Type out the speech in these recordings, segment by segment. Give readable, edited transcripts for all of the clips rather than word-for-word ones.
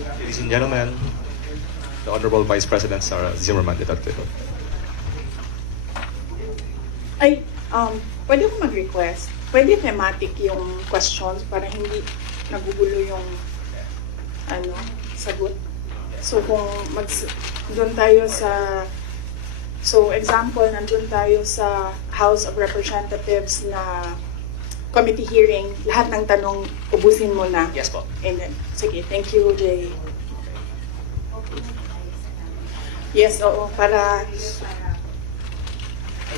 Ladies and gentlemen, the Honorable Vice President Sara Zimmerman Duterte. Ay, pwede ko mag-request. Pwede thematic yung questions para hindi nagugulo yung sagot. So kung doon tayo sa example, nandun tayo sa House of Representatives na committee hearing, lahat ng tanong ubusin mo na. Yes po. And then, sige, thank you, Jay. Yes, oo, para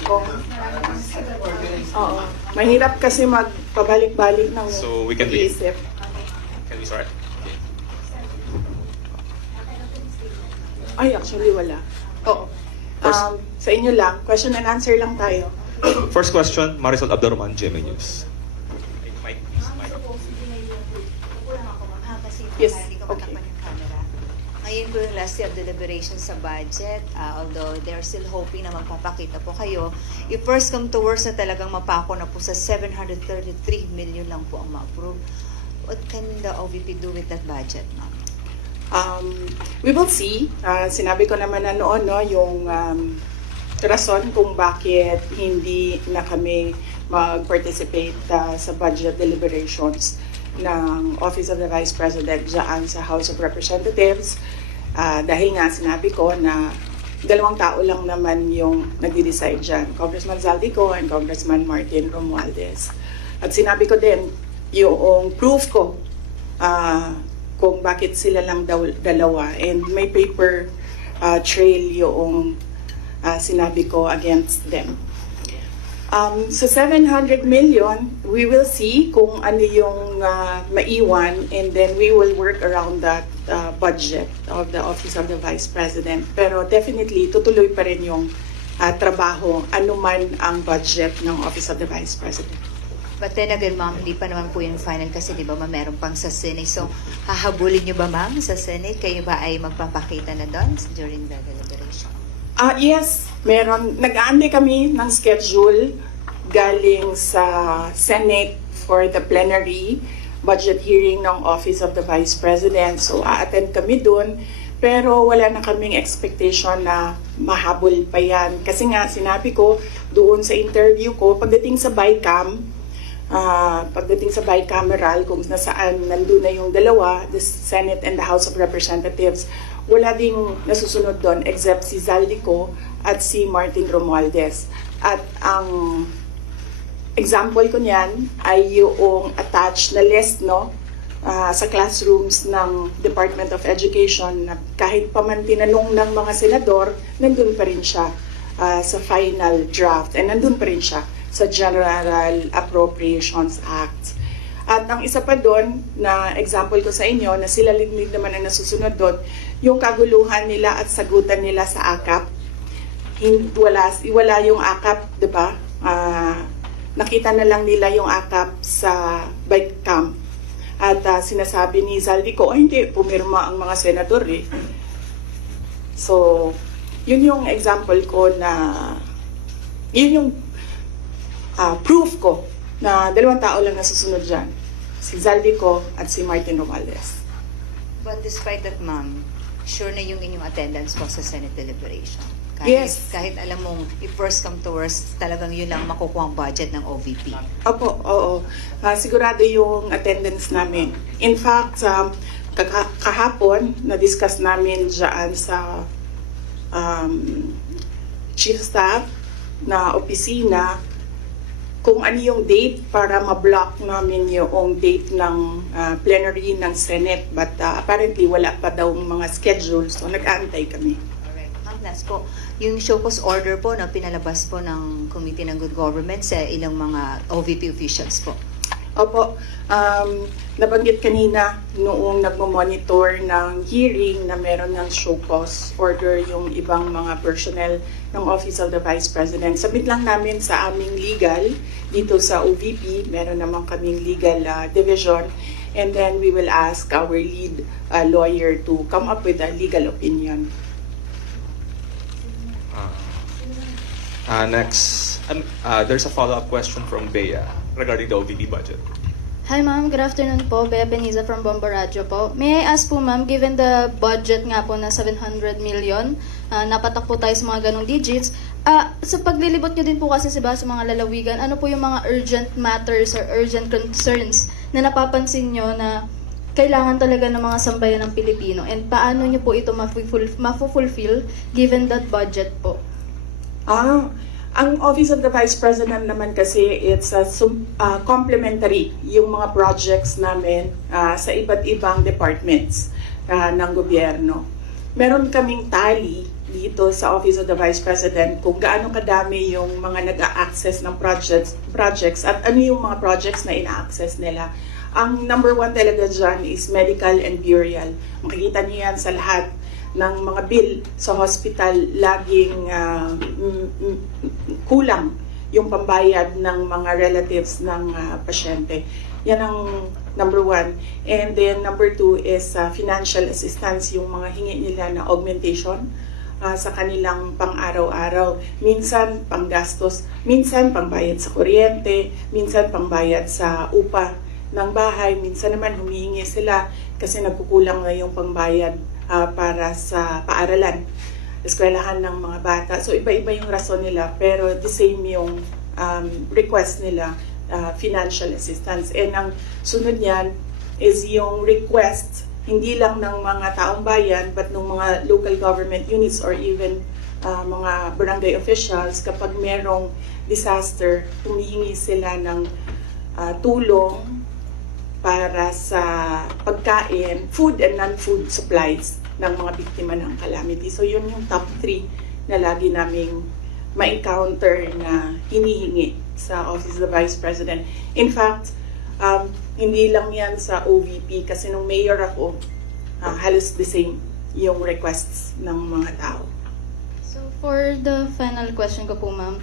oo. Mahirap kasi magpabalik-balik ng So we can be- pag-iisip. Can we start? Okay. Ay, actually wala. Oo. Sa inyo lang, question and answer lang tayo. First question, Marisol Abdurrahman, GMA News. Mike, please, Mike. Kulang ako, ma'am, ha? Kasi Yes, hindi ko okay. matakpan yung camera. Ngayon po yung last day of deliberations sa budget, although they're still hoping na magpapakita po kayo, if first come to worst na talagang mapako na po sa 733 million lang po ang ma-approve, what can the OVP do with that budget, ma'am? We will see. Sinabi ko naman na noon, no, yung rason kung bakit hindi na kami mag-participate sa budget deliberations ng Office of the Vice President dyan sa House of Representatives. Dahil nga sinabi ko na dalawang tao lang naman yung nagde-decide dyan, Congressman Zaldico and Congressman Martin Romualdez. At sinabi ko din, yung proof ko kung bakit sila lang dalawa. And may paper trail yung sinabi ko against them. So 700 million, we will see kung ano yung maiwan, and then we will work around that budget of the Office of the Vice President. Pero definitely, tutuloy pa rin yung trabaho, anuman ang budget ng Office of the Vice President. But then again, ma'am, hindi pa naman po yung final kasi di ba, ma'am, meron pang sa Senate. So, hahabulin nyo ba, ma'am, sa Senate? Kayo ba ay magpapakita na doon during the deliberation? Yes, meron. Nag-aantay kami ng schedule galing sa Senate for the plenary budget hearing ng Office of the Vice President. So, a-attend kami dun. Pero wala na kaming expectation na mahabol pa yan. Kasi nga, sinabi ko doon sa interview ko, pagdating sa bicameral, kung nasaan nandun na yung dalawa, the Senate and the House of Representatives, wala ding nasusunod doon except si Zaldico at si Martin Romualdez. At ang example ko niyan ay yung attached na list, no, sa classrooms ng Department of Education, na kahit pa man tinanong ng mga senador, nandun pa rin siya sa final draft, and nandun pa rin siya sa General Appropriations Act. At ang isa pa doon na example ko sa inyo na sila liglig naman ang nasusunod doon, yung kaguluhan nila at sagutan nila sa AKAP. Wala yung AKAP, di ba? Nakita na lang nila yung AKAP sa bike camp. At sinasabi ni Zaldico, hindi, pumirma ang mga senador eh. So, yun yung example ko na, yun yung proof ko na dalawang tao lang nasusunod dyan. Si Zaldico at si Martin Romualdez. But despite that, ma'am, sure na yung inyong attendance po sa Senate deliberation? Yes. Kahit alam mong if first come to worst, talagang yun lang makukuha ang budget ng OVP. Opo, oo. Sigurado yung attendance namin. In fact, kahapon, na-discuss namin dyan sa Chief Staff na opisina kung ano yung date para ma-block namin yung date ng plenary ng Senate. But apparently, wala pa daw mga schedule, so nag-aantay kami. Alright. Ma'am, last po, yung show cause order po na pinalabas po ng Committee ng Good Government sa ilang mga OVP officials po. Opo, nabanggit kanina noong nagmo-monitor ng hearing na meron ng show cause order yung ibang mga personnel ng Office of the Vice President. Submit lang namin sa aming legal dito sa OVP, meron naman kaming legal division, and then we will ask our lead lawyer to come up with a legal opinion. Next, there's a follow-up question from Bea regarding the OVP budget. Hi ma'am, good afternoon po. Bea Peniza from Bomba Radio po. May I ask po ma'am, given the budget nga po na 700 million, napatak po tayo sa mga ganong digits, sa paglilibot nyo din po kasi sa mga lalawigan, ano po yung mga urgent matters or urgent concerns na napapansin nyo na kailangan talaga ng mga sambayan ng Pilipino, and paano nyo po ito mafulfill given that budget po? Ang Office of the Vice President naman kasi it's complementary yung mga projects namin sa iba't ibang departments ng gobyerno. Meron kaming tally dito sa Office of the Vice President kung gaano kadami yung mga nag-a-access ng projects at ano yung mga projects na ina-access nila. Ang number one talaga dyan is medical and burial. Makikita niyo yan sa lahat ng mga bill sa hospital, laging kulang yung pambayad ng mga relatives ng pasyente. Yan ang number one. And then number two is financial assistance, yung mga hingi nila na augmentation sa kanilang pang-araw-araw. Minsan panggastos, minsan pangbayad sa kuryente, minsan pangbayad sa upa ng bahay, minsan naman humihingi sila kasi nagkukulang na yung pangbayad para sa paaralan, eskwelahan ng mga bata. So iba-iba yung rason nila, pero the same yung request nila, financial assistance. And ang sunod niyan is yung request, hindi lang ng mga taong bayan, but ng mga local government units or even mga barangay officials. Kapag merong disaster, humihingi sila ng tulong para sa pagkain, food and non-food supplies ng mga biktima ng calamity. So yun yung top 3 na lagi naming ma-encounter na hinihingi sa Office of the Vice President. In fact, hindi lang yan sa OVP kasi nung mayor ako, halos the same yung requests ng mga tao. So for the final question ko po ma'am,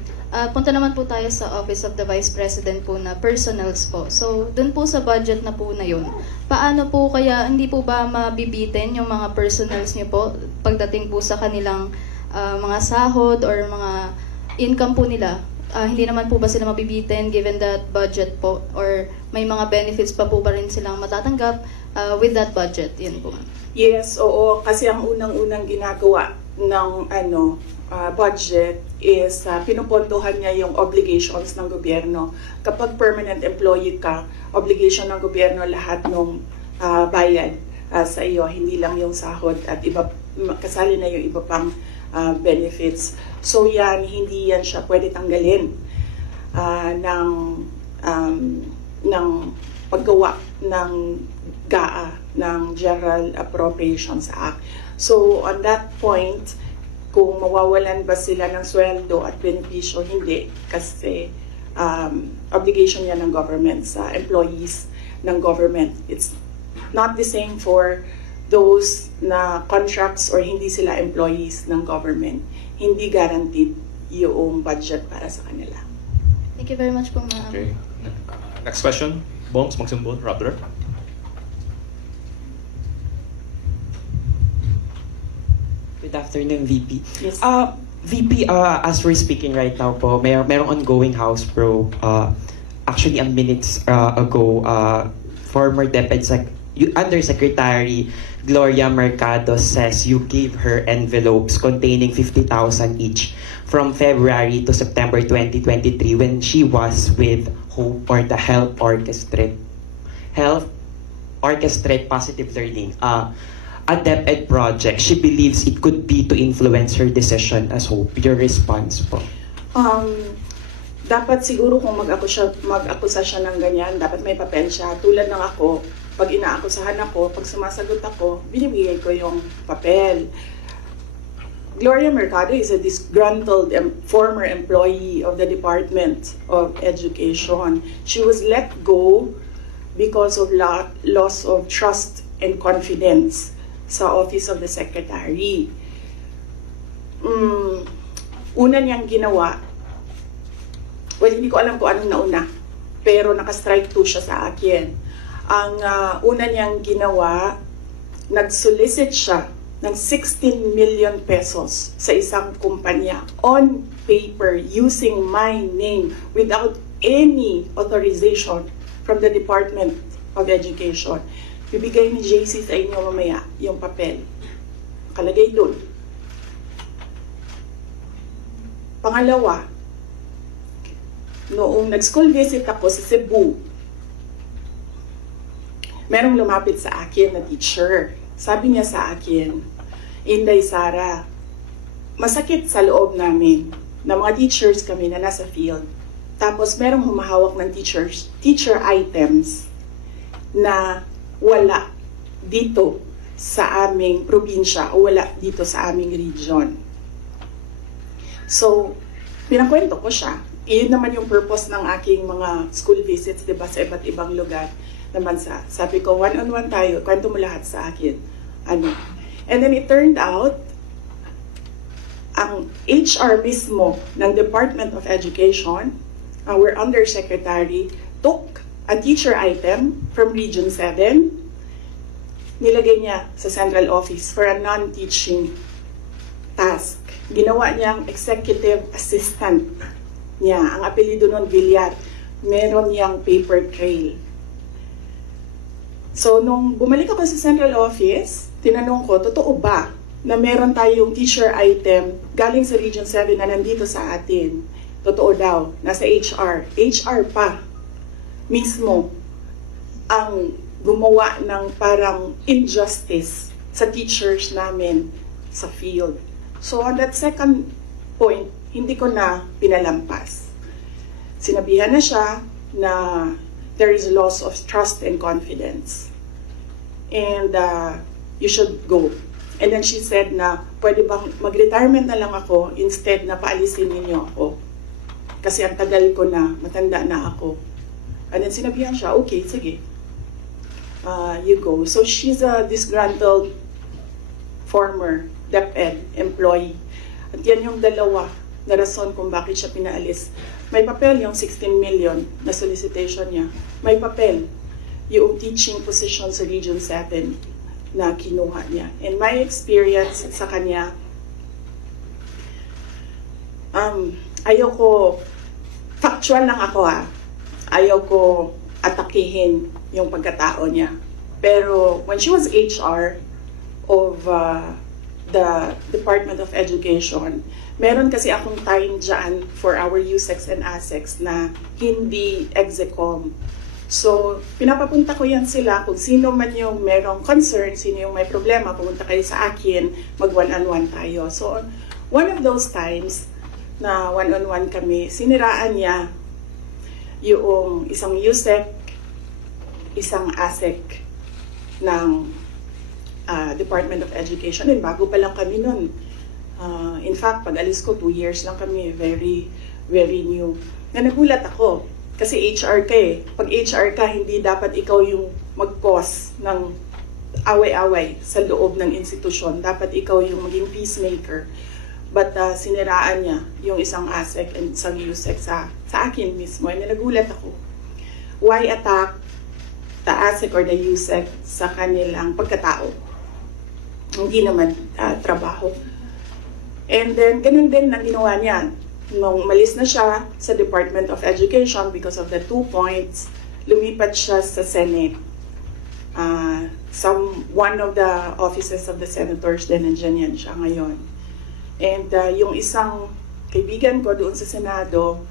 punta naman po tayo sa Office of the Vice President po na personals po. So dun po sa budget na po na yun, paano po kaya hindi po ba mabibitin yung mga personals niyo po pagdating po sa kanilang mga sahod or mga income po nila? Hindi naman po ba sila mabibitin given that budget po, or may mga benefits pa po ba rin silang matatanggap with that budget? Yun po ma'am. Yes, oo. Kasi ang unang-unang ginagawa ng budget is pinupondohan niya yung obligations ng gobyerno. Kapag permanent employee ka, obligation ng gobyerno lahat ng bayad sa iyo, hindi lang yung sahod at iba, kasali na yung iba pang benefits. So yan, hindi yan siya pwede tanggalin ng paggawa ng GAA, ng General Appropriations Act. So on that point, kung mawawalan ba sila ng sweldo at benepisyo, hindi. Kasi obligation yan ng government sa employees ng government. It's not the same for those na contracts or hindi sila employees ng government. Hindi guaranteed yung budget para sa kanila. Thank you very much po ma'am. Okay. Next question. Bombs, magsimbol. Robler. Good afternoon, VP. Yes. VP, as we're speaking right now po, merong ongoing House probe. Actually, minutes ago, former Undersecretary Gloria Mercado says you gave her envelopes containing 50,000 each from February to September 2023 when she was with HOPE, or the Health Orchestrate Positive Learning. A DepEd project. She believes it could be to influence her decision as HOPE. Your response po? Dapat siguro kung mag-akusa siya ng ganyan, dapat may papel siya. Tulad ng ako, pag inaakusahan ako, pag sumasagot ako, binibigay ko yung papel. Gloria Mercado is a disgruntled former employee of the Department of Education. She was let go because of loss of trust and confidence sa Office of the Secretary. Una niyang ginawa, well, hindi ko alam kung anong nauna, pero naka-strike 2 siya sa akin. Ang una niyang ginawa, nag-solicit siya ng 16 million pesos sa isang kumpanya on paper using my name without any authorization from the Department of Education. Bibigay ni JC sa inyo mamaya yung papel. Nakalagay doon. Pangalawa, noong nag-school visit ako sa Cebu, merong lumapit sa akin na teacher. Sabi niya sa akin, Inday Sara, masakit sa loob namin na mga teachers kami na nasa field. Tapos merong humahawak ng teacher items na wala dito sa aming probinsya o wala dito sa aming region. So, pinakwento ko siya. Iyon naman yung purpose ng aking mga school visits, di ba, sa iba't ibang lugar na bansa. Sabi ko, one-on-one tayo, kwento mo lahat sa akin. Ano? And then it turned out, ang HR mismo ng Department of Education, our undersecretary, took a teacher item from Region 7, nilagay niya sa central office for a non-teaching task. Ginawa niyang executive assistant niya. Ang apelido nun, Villar. Meron niyang paper trail. So, nung bumalik ako sa central office, tinanong ko, totoo ba na meron tayong teacher item galing sa Region 7 na nandito sa atin? Totoo daw, nasa HR. HR pa mismo ang gumawa ng parang injustice sa teachers namin sa field. So on that second point, hindi ko na pinalampas. Sinabihan na siya na there is loss of trust and confidence. And you should go. And then she said na, pwede bang mag-retirement na lang ako instead na paalisin ninyo ako. Kasi ang tagal ko na, matanda na ako. And then sinabihan siya, okay, sige. You go. So she's a disgruntled former DepEd employee. At yan yung dalawa na rason kung bakit siya pinaalis. May papel yung 16 million na solicitation niya. May papel yung teaching position sa Region 7 na kinuha niya. In my experience sa kanya, ayaw ko, factual lang ako ayaw ko atakihin yung pagkatao niya. Pero when she was HR of the Department of Education, meron kasi akong time dyan for our USEX and ASEX na hindi execom. So, pinapapunta ko yan sila kung sino man yung merong concern, sino yung may problema, pumunta kayo sa akin, mag one-on-one tayo. So, one of those times na one-on-one kami, siniraan niya yung isang USEC, isang ASEC ng Department of Education. And bago pa lang kami nun. In fact, pag alis ko, 2 years lang kami, very, very new. Na nagulat ako, kasi HR ka eh. Pag HR ka, hindi dapat ikaw yung mag-cause ng away-away sa loob ng institusyon. Dapat ikaw yung maging peacemaker. But siniraan niya yung isang ASEC and isang USEC sa akin mismo. And nagulat ako. Why attack the ASEC or the USEC sa kanilang pagkatao? Hindi naman trabaho. And then, ganun din ang ginawa niya. Nung umalis na siya sa Department of Education because of the 2 points, lumipat siya sa Senate. One of the offices of the senators din, nandiyan yan siya ngayon. And yung isang kaibigan ko doon sa Senado,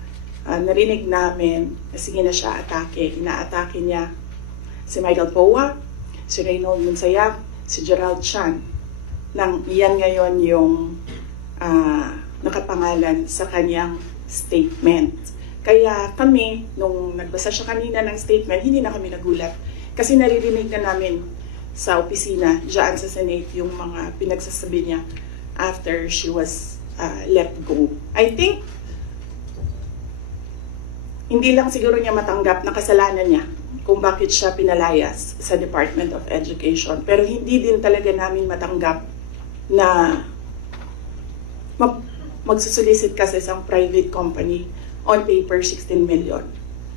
narinig namin na sige na siya atake. Inaatake niya si Michael Poa, si Reynold Monsayak, si Gerald Chan. Yan ngayon yung nakapangalan sa kanyang statement. Kaya kami, nung nagbasa siya kanina ng statement, hindi na kami nagulat. Kasi naririnig na namin sa opisina, dyan sa Senate, yung mga pinagsasabi niya after she was let go. I think, hindi lang siguro niya matanggap na kasalanan niya kung bakit siya pinalayas sa Department of Education. Pero hindi din talaga namin matanggap na magsusolicit ka sa isang private company on paper 16 million.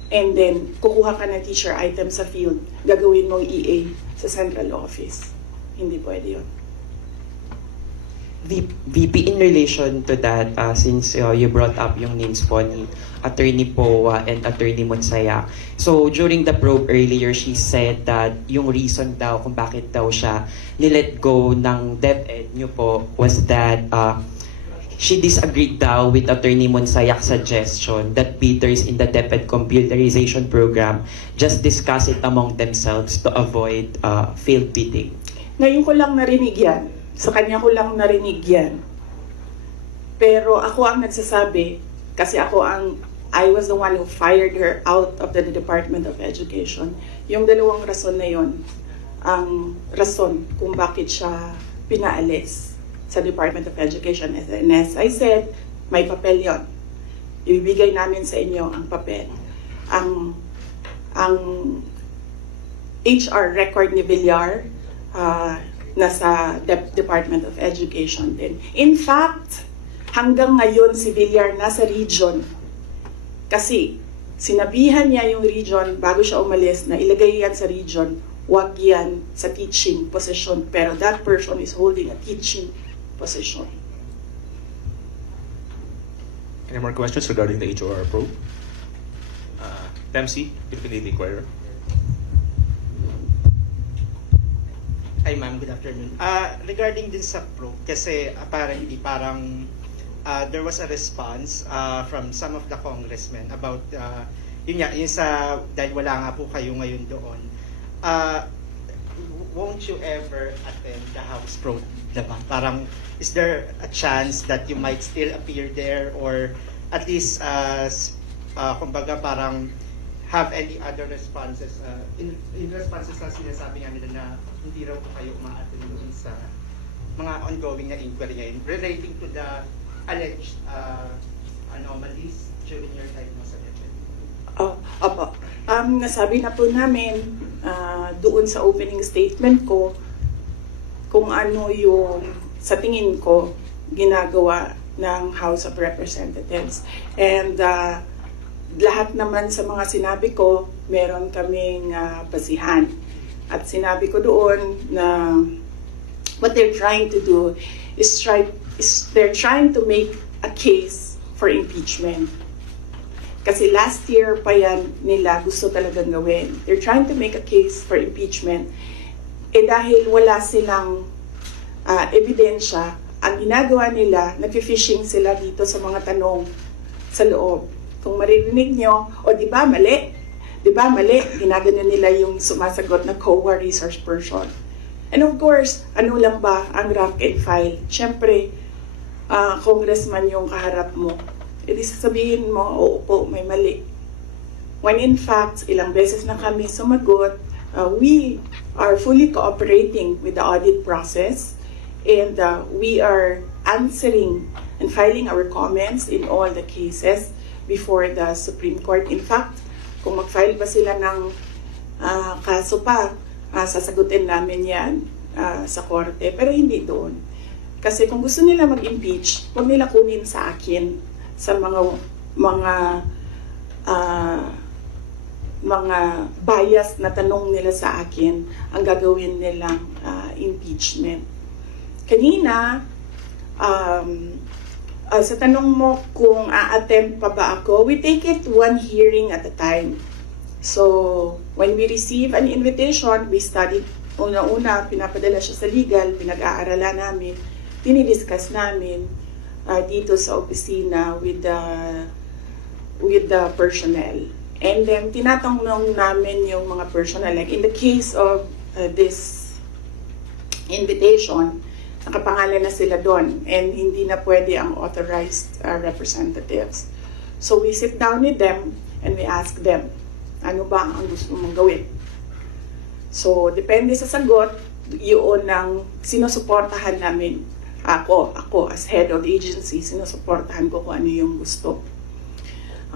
And then, kukuha ka ng teacher item sa field, gagawin mong EA sa central office. Hindi pwede yun. VP, in relation to that, since you brought up yung names po ni Attorney Poa and Attorney Monsaya. So during the probe earlier, she said that yung reason daw kung bakit daw siya nilet go ng DepEd nyo po was that she disagreed daw with Attorney Monsaya's suggestion that bidders in the DepEd computerization program just discuss it among themselves to avoid failed bidding. Ngayon ko lang narinig yan. Sa kanya ko lang narinig yan. Pero ako ang nagsasabi, kasi I was the one who fired her out of the Department of Education. Yung dalawang rason na yon, ang rason kung bakit siya pinaalis sa Department of Education. And as I said, may papel yon. Ibibigay namin sa inyo ang papel. Ang HR record ni Villar, nasa Department of Education din. In fact, hanggang ngayon si Villar nasa region. Kasi sinabihan niya yung region bago siya umalis na ilagay yan sa region, wag yan sa teaching position. Pero that person is holding a teaching position. Any more questions regarding the HOR probe? Dempsey, Philippine Daily Inquirer. Hi ma'am, good afternoon. Regarding din sa probe, kasi apparently parang there was a response from some of the congressmen about yun sa dahil wala nga po kayo ngayon doon. Won't you ever attend the House probe? Diba? Parang is there a chance that you might still appear there or at least kumbaga parang have any other responses in responses sa sinasabi nga nila na hindi raw po kayo umaattend doon sa mga ongoing na inquiry ngayon relating to the alleged anomalies during your time mo sa DepEd? Opo. Nasabi na po namin doon sa opening statement ko kung ano yung sa tingin ko ginagawa ng House of Representatives. And lahat naman sa mga sinabi ko, meron kaming basihan. At sinabi ko doon na what they're trying to do is they're trying to make a case for impeachment. Kasi last year pa yan nila gusto talagang gawin. They're trying to make a case for impeachment. Dahil wala silang ebidensya, ang ginagawa nila, nag-fishing sila dito sa mga tanong sa loob. Kung maririnig nyo, di ba mali? Di ba mali? Ginagano nila yung sumasagot na COA resource person. And of course, ano lang ba ang rank and file? Siyempre, congressman yung kaharap mo. Di sasabihin mo, oo po, may mali. When in fact, ilang beses na kami sumagot, we are fully cooperating with the audit process and we are answering and filing our comments in all the cases before the Supreme Court. In fact, kung mag-file pa sila ng kaso pa, sasagutin namin yan sa korte. Pero hindi doon. Kasi kung gusto nila mag-impeach, huwag nila kunin sa akin sa mga bias na tanong nila sa akin ang gagawin nilang impeachment. Kanina, sa tanong mo kung a-attempt pa ba ako, we take it one hearing at a time. So, when we receive an invitation, we study, una-una, pinapadala siya sa legal, pinag-aaralan namin, dinidiscuss namin dito sa opisina with the personnel. And then, tinatanong namin yung mga personnel. Like in the case of this invitation, nakapangalan na sila doon and hindi na pwede ang authorized representatives. So we sit down with them and we ask them, ano ba ang gusto mong gawin? So depende sa sagot, yun ang sinusuportahan namin. Ako as head of the agency, sinusuportahan ko kung ano yung gusto.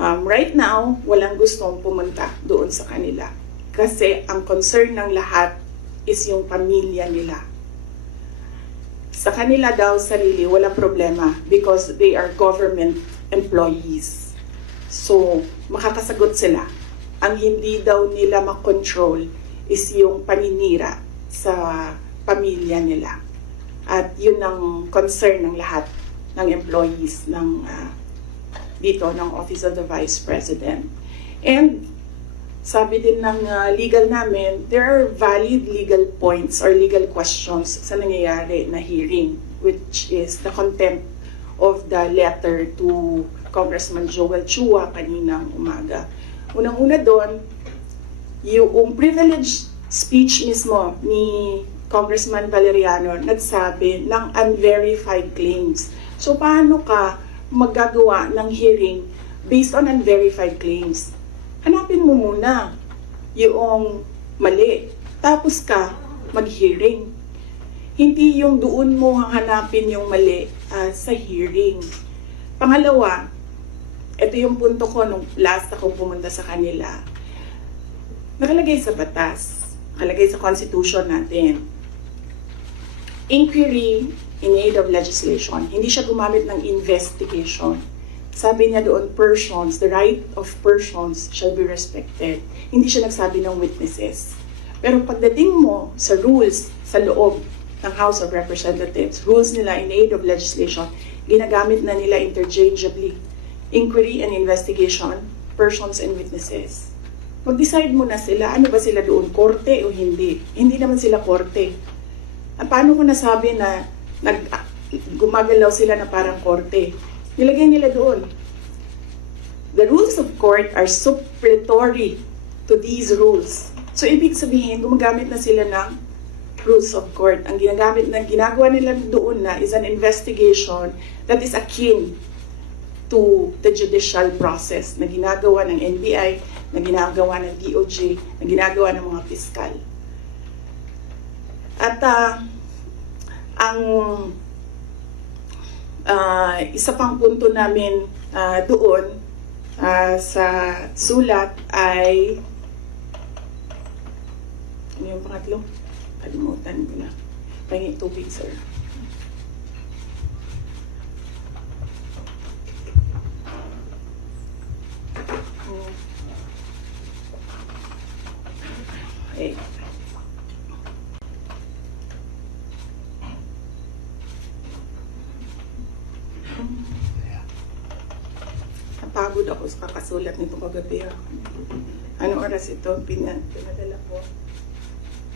Right now, walang gustong pumunta doon sa kanila. Kasi ang concern ng lahat is yung pamilya nila. Sa kanila daw sarili, walang problema because they are government employees. So, makakasagot sila. Ang hindi daw nila makontrol is yung paninira sa pamilya nila. At yun ang concern ng lahat ng employees ng dito ng Office of the Vice President. And sabi din ng legal namin, there are valid legal points or legal questions sa nangyayari na hearing, which is the contempt of the letter to Congressman Joel Chua kaninang umaga. Unang-una doon, yung privileged speech mismo ni Congressman Valeriano nagsabi ng unverified claims. So paano ka magagawa ng hearing based on unverified claims? Hanapin mo muna yung mali, tapos ka mag-hearing. Hindi yung doon mo hanapin yung mali sa hearing. Pangalawa, ito yung punto ko nung last akong pumunta sa kanila. Nakalagay sa batas, nakalagay sa constitution natin. Inquiry in aid of legislation. Hindi siya gumamit ng investigation. Sabi niya doon, persons, the right of persons shall be respected. Hindi siya nagsabi ng witnesses. Pero pagdating mo sa rules sa loob ng House of Representatives, rules nila in aid of legislation, ginagamit na nila interchangeably. Inquiry and investigation, persons and witnesses. Mag-decide mo na sila, ano ba sila doon, korte o hindi? Hindi naman sila korte. Paano ko nasabi na gumagalaw sila na parang korte? Nilagay nila doon. The rules of court are supplementary to these rules. So, ibig sabihin, gumagamit na sila ng rules of court. Ang ginagawa nila doon na is an investigation that is akin to the judicial process na ginagawa ng NBI, na ginagawa ng DOJ, na ginagawa ng mga piskal. At ang isa pang punto namin doon sa sulat ay ano yung pangatlo? Kalimutan ko na. Pahingin tubig, sir. Okay. Napagod ako sa kakasulat nito kagabi. Anong oras ito? Pinadala ko.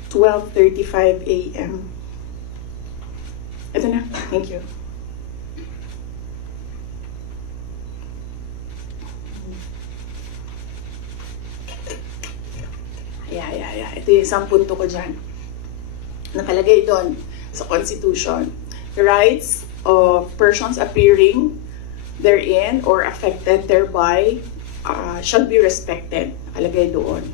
12:35 a.m. Ito na. Thank you. Yeah. Ito yung isang punto ko dyan. Nakalagay doon sa Constitution. The rights of persons appearing therein or affected thereby shall be respected. Nakalagay doon.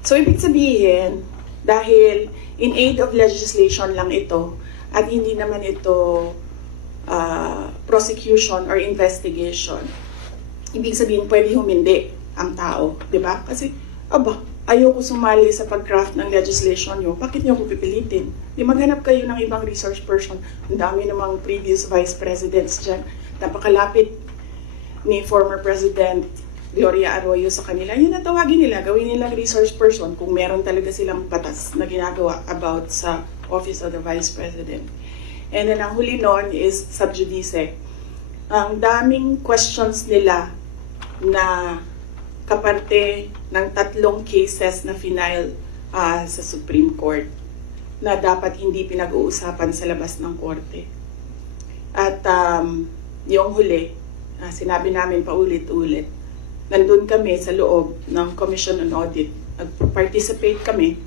So, ibig sabihin, dahil in aid of legislation lang ito at hindi naman ito prosecution or investigation, ibig sabihin, pwede humindi ang tao. Diba? Kasi, ayoko sumali sa pag-craft ng legislation nyo, bakit nyo ako pipilitin? Di maghanap kayo ng ibang resource person. Ang dami namang previous vice presidents dyan. Napakalapit ni former President Gloria Arroyo sa kanila. Yun ang tawagin nila, gawin nilang resource person kung meron talaga silang batas na ginagawa about sa Office of the Vice President. And then ang huli noon is sub judice. Ang daming questions nila na kaparte ng 3 cases na final sa Supreme Court na dapat hindi pinag-uusapan sa labas ng korte. At yung huli, sinabi namin paulit-ulit, nandun kami sa loob ng Commission on Audit. Nag-participate kami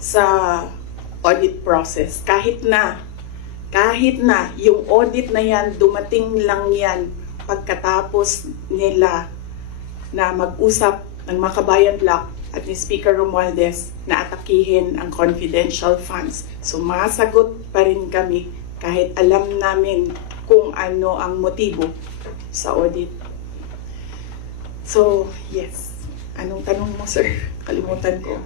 sa audit process. Kahit na yung audit na yan, dumating lang yan pagkatapos nila na mag-usap ng Makabayan Block at ni Speaker Romualdez na atakihin ang confidential funds. Sumasagot pa rin kami kahit alam namin kung ano ang motibo sa audit. So, yes. Anong tanong mo, sir? Kalimutan ko.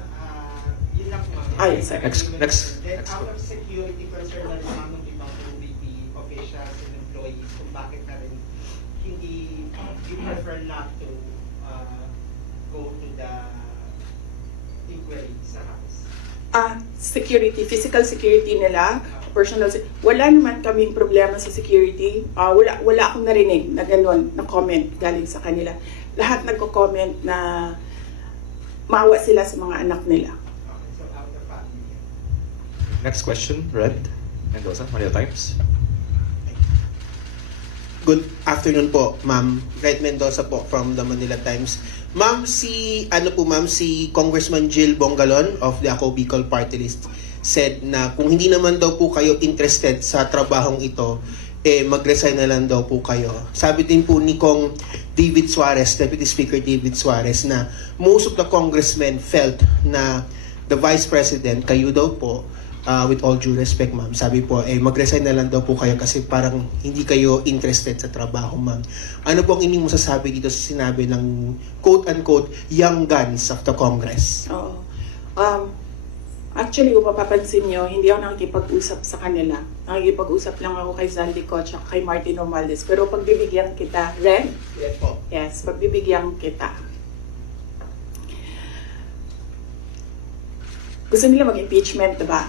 Yun lang po, ma'am. Yes, sir. Next. Then, out of security concern na naman ng ibang OVP officials and employees kung bakit na rin hindi you prefer not to go to the inquiry sa House. Security, physical security nila, personal, wala naman kaming problema sa security. Wala akong narinig na gano'n, na comment galing sa kanila. Lahat nagko-comment na maawa sila sa mga anak nila. Next question, Red Mendoza, Manila Times. Good afternoon po, ma'am. Red Mendoza po from the Manila Times. Ma'am, si Congressman Jill Bongalon of the Ako Bicol Party List said na kung hindi naman daw po kayo interested sa trabahong ito, mag-resign na lang daw po kayo. Sabi din po ni Kong David Suarez, Deputy Speaker David Suarez, na most of the congressmen felt na the Vice President, kayo daw po, with all due respect, ma'am, sabi po, mag-resign na lang daw po kayo kasi parang hindi kayo interested sa trabaho, ma'am. Ano po ang inyong masasabi dito sa sinabi ng quote-unquote young guns of the Congress? Oo. Actually, kung mapapansin nyo, hindi ako nakikipag-usap sa kanila. Nakikipag-usap lang ako kay Zaldico at kay Martin Romualdez. Pero pagbibigyan kita, Ren? Yes po. Yes, pagbibigyan kita. Gusto nila mag-impeachment, diba?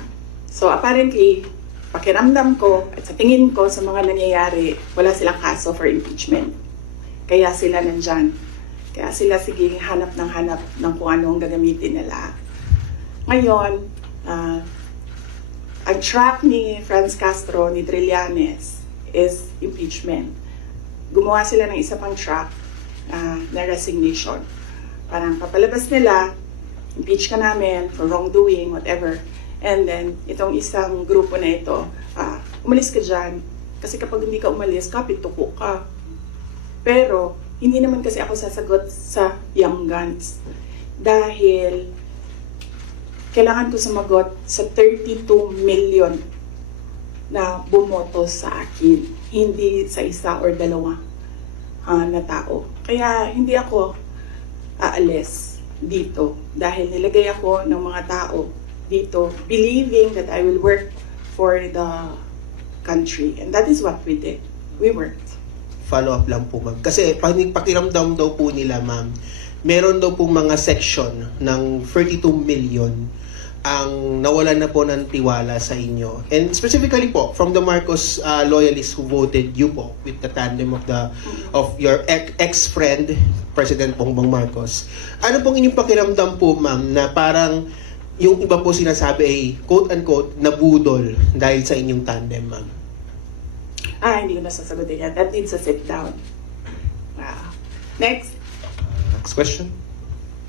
So apparently, pakiramdam ko at sa tingin ko sa mga nangyayari, wala silang kaso for impeachment. Kaya sila nandyan. Kaya sila sige hanap ng kung anong gagamitin nila. Ngayon, ang track ni Franz Castro, ni Trillanes, is impeachment. Gumawa sila ng isa pang track na resignation. Parang papalabas nila, impeach ka namin for wrongdoing, whatever. And then, itong isang grupo na ito, umalis ka dyan. Kasi kapag hindi ka umalis, kapit-tuko ka. Pero, hindi naman kasi ako sasagot sa young guns. Dahil, kailangan ko sumagot sa 32 million na bumoto sa akin. Hindi sa isa or dalawa na tao. Kaya, hindi ako aalis dito. Dahil nilagay ako ng mga tao dito, believing that I will work for the country. And that is what we did. We worked. Follow-up lang po, ma'am. Kasi pakiramdam daw po nila, ma'am, meron daw po mga section ng 32 million ang nawalan na po ng tiwala sa inyo. And specifically po, from the Marcos loyalists who voted you po with the tandem of your ex-friend, President Bongbong Marcos. Ano pong inyong pakiramdam po, ma'am, na parang yung iba po sinasabi ay quote-unquote nabudol dahil sa inyong tandem, ma'am? Hindi ko nasasagutin yan. That needs a sit down. Wow. Next. Next question,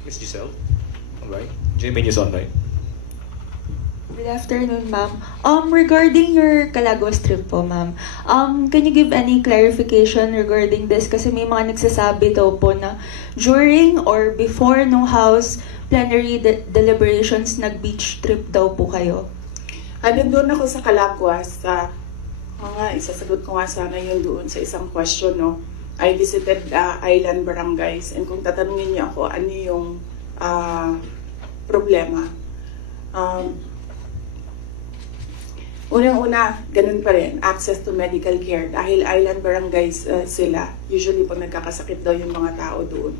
Ms. Giselle. Alright. GMA News Online. Good afternoon, ma'am. Regarding your Calaguas trip po, ma'am, can you give any clarification regarding this? Kasi may mga nagsasabi daw po na during or before nung House plenary deliberations, nag-beach trip daw po kayo. Doon ako sa Calaguas. Isasagot ko nga sana yun doon sa isang question, no? I visited island barangays, and kung tatanungin niyo ako, ano yung problema? Unang-una, ganun pa rin, access to medical care. Dahil island barangays sila, usually pag nagkakasakit daw yung mga tao doon,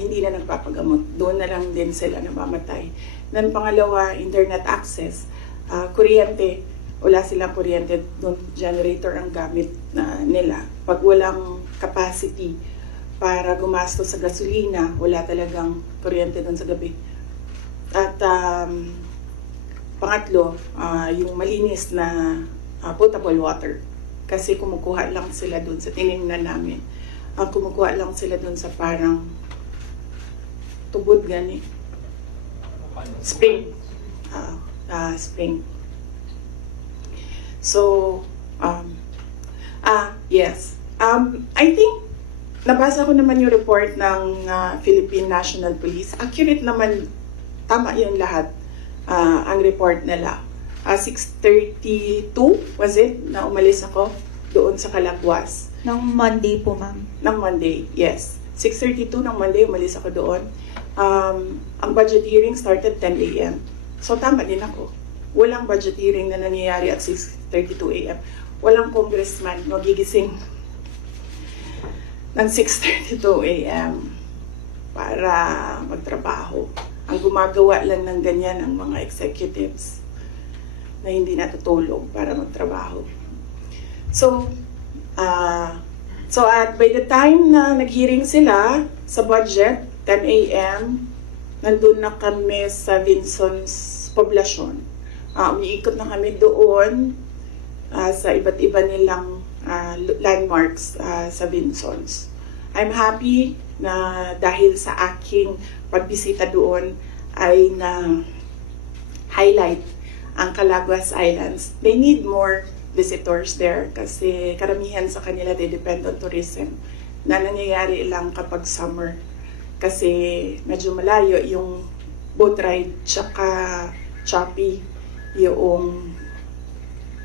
hindi na nagpapagamot. Doon na lang din sila namamatay. Then pangalawa, internet access. Kuryente, wala silang kuryente doon, generator ang gamit nila. Pag walang capacity para gumasto sa gasolina, wala talagang kuryente doon sa gabi. At pangatlo, yung malinis na potable water. Kasi kumukuha lang sila doon sa tinignan namin. Kumukuha lang sila doon sa parang tubod gani. Spring. Spring. So, yes. I think, nabasa ko naman yung report ng Philippine National Police. Accurate naman, tama yun lahat. Ang report nila. 6:32 was it na umalis ako doon sa Calaguas. Ng Monday po, ma'am. Ng Monday, yes. 6:32 ng Monday umalis ako doon. Ang budget hearing started 10 a.m. So tama din ako. Walang budget hearing na nangyayari at 6:32 a.m. Walang congressman magigising ng 6:32 a.m. para magtrabaho. Ang gumagawa lang ng ganyan ang mga executives. na hindi natutulog para magtrabaho. So, at by the time na nag-hearing sila sa budget, 10 a.m., nandun na kami sa Vinson's poblasyon. Umiikot na kami doon sa iba't iba nilang landmarks sa Vinson's. I'm happy na dahil sa aking pagbisita doon ay na-highlight ang Calaguas Islands. They need more visitors there kasi karamihan sa kanila they depend on tourism na nangyayari lang kapag summer kasi medyo malayo yung boat ride tsaka choppy yung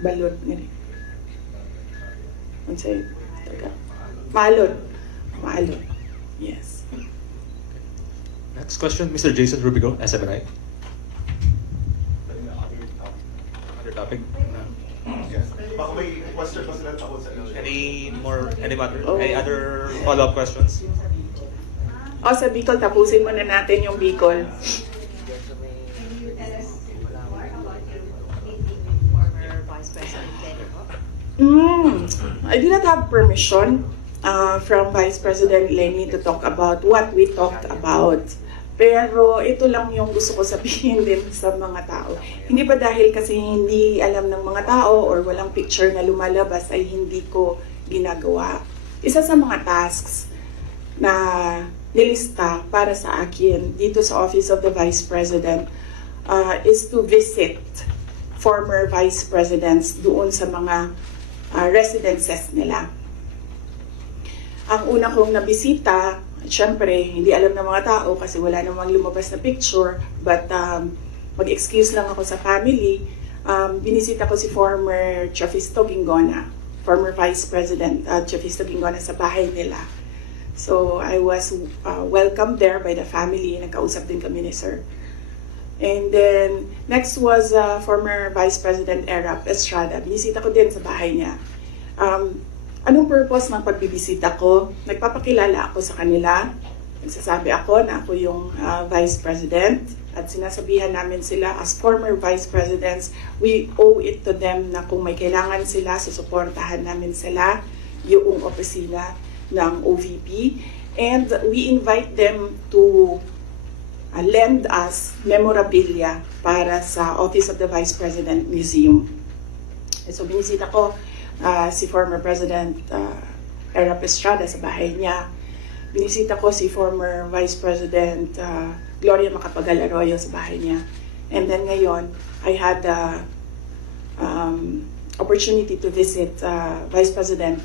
balod nila. Maalon. Yes. Next question, Mr. Jason Rubico, SMNI. Other topic? Baka may question pa sila tungkol sa Any other follow-up questions? Sa Bicol, tapusin muna natin yung Bicol. Can you tell us more about your meeting with former Vice President Lenny po? I did not have permission from Vice President Lenny to talk about what we talked about. Pero ito lang yung gusto ko sabihin din sa mga tao. Hindi pa dahil kasi hindi alam ng mga tao or walang picture na lumalabas ay hindi ko ginagawa. Isa sa mga tasks na nilista para sa akin dito sa Office of the Vice President is to visit former Vice Presidents doon sa mga residences nila. Ang una kong nabisita, syempre, hindi alam ng mga tao kasi wala namang lumabas na picture, but mag-excuse lang ako sa family. Binisita ko si former Chafisto Gingona, former Vice President Chafisto Gingona sa bahay nila. So, I was welcomed there by the family. Nagkausap din kami ni Sir. And then, next was former Vice President Erap Estrada. Binisita ko din sa bahay niya. Anong purpose ng pagbibisita ko? Nagpapakilala ako sa kanila. Nagsasabi ako na ako yung Vice President. At sinasabihan namin sila as former Vice Presidents, we owe it to them na kung may kailangan sila, susuportahan namin sila, yung opisina ng OVP. And we invite them to lend us memorabilia para sa Office of the Vice President Museum. So binisita ko si former President Erap Estrada sa bahay niya. Binisita ko si former Vice President Gloria Macapagal Arroyo sa bahay niya. And then ngayon, I had the opportunity to visit Vice President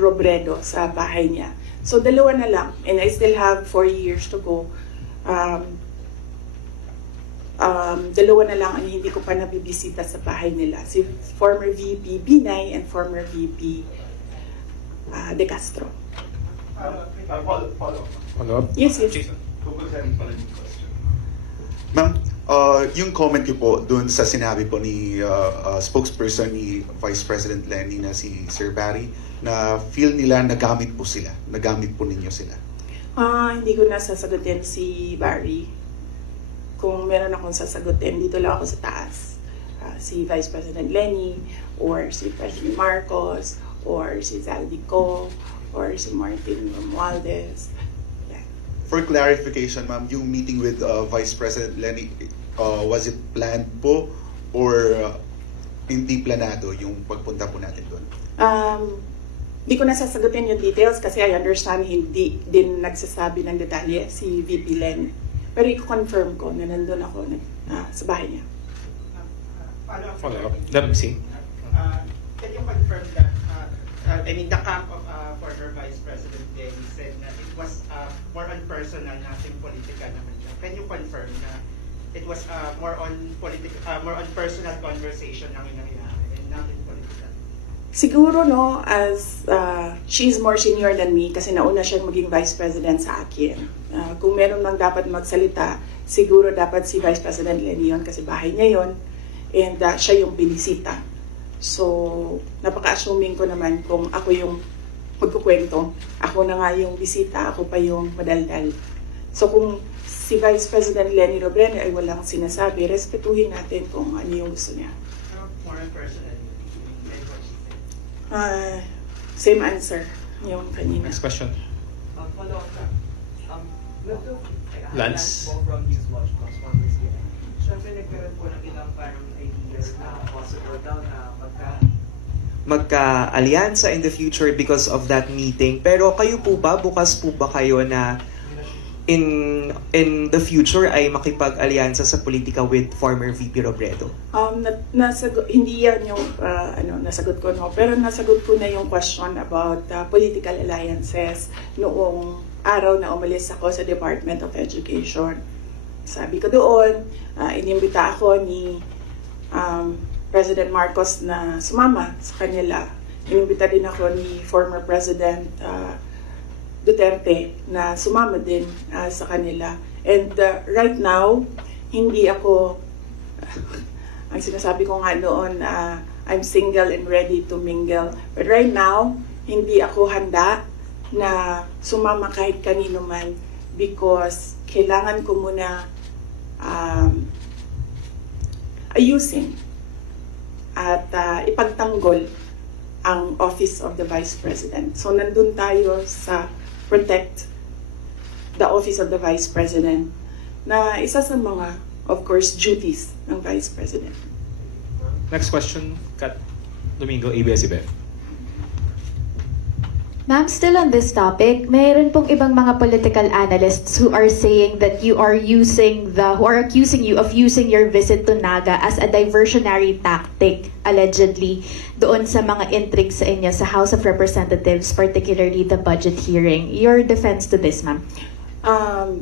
Robredo sa bahay niya. So dalawa na lang, and I still have 4 years to go. Dalawa na lang ang hindi ko pa nabibisita sa bahay nila. Si former VP Binay and former VP De Castro. Follow-up? Yes. Jason. Tungkol sa pala yung question. Ma'am, yung comment ko po dun sa sinabi po ni spokesperson ni Vice President Lenny na si Sir Barry na feel nila nagamit po ninyo sila. Hindi ko na sasagutin si Barry. Kung meron akong sasagutin, dito lang ako sa taas. Si Vice President Lenny, or si President Marcos, or si Zaldico, or si Martin Romualdez. Yeah. For clarification, ma'am, yung meeting with Vice President Lenny, was it planned po or hindi planado yung pagpunta po natin doon? Di ko na sasagutin yung details kasi I understand hindi din nagsasabi ng detalye si VP Len. Pero i-confirm ko na nandun ako sa bahay niya. Follow-up. Let me see. Can you confirm that, the camp of former Vice President Lenny said that it was more on personal, nothing political naman siya. Can you confirm na it was more on personal conversation lang yung nangyari and nothing political? Siguro as she's more senior than me kasi nauna siyang maging Vice President sa akin. Kung meron lang dapat magsalita, siguro dapat si Vice President Lenny yun kasi bahay niya yun and siya yung binisita. So, napaka-assuming ko naman kung ako yung magkukwento, ako na nga yung bisita, ako pa yung madaldal. So, kung si Vice President Lenny Robredo ay walang sinasabi, respetuhin natin kung ano yung gusto niya. Same answer yung kanina. Next question. Follow-up lang. Lance? From Newswatch, Siyempre nagkaroon po ng ilang parang ideas na possible daw na magka-alyansa in the future because of that meeting. Pero kayo po ba, bukas po ba kayo na in the future ay makipag-alyansa sa politika with former VP Robredo? Hindi yan yung nasagot ko, no? Pero nasagot ko na yung question about political alliances noong araw na umalis ako sa Department of Education. Sabi ko doon, inimbita ako ni President Marcos na sumama sa kanila. Inimbita din ako ni former President Duterte na sumama din sa kanila. And right now, hindi ako, ang sinasabi ko nga noon, I'm single and ready to mingle. But right now, hindi ako handa na sumama kahit kanino man because kailangan ko muna ayusin at ipagtanggol ang Office of the Vice President. So nandun tayo sa protect the Office of the Vice President na isa sa mga, of course, duties ng Vice President. Next question, Kat Domingo, ABS-CBN. Ma'am, still on this topic, mayroon pong ibang mga political analysts who are saying that you are who are accusing you of using your visit to Naga as a diversionary tactic, allegedly, doon sa mga intrigues sa inyo sa House of Representatives, particularly the budget hearing. Your defense to this, ma'am?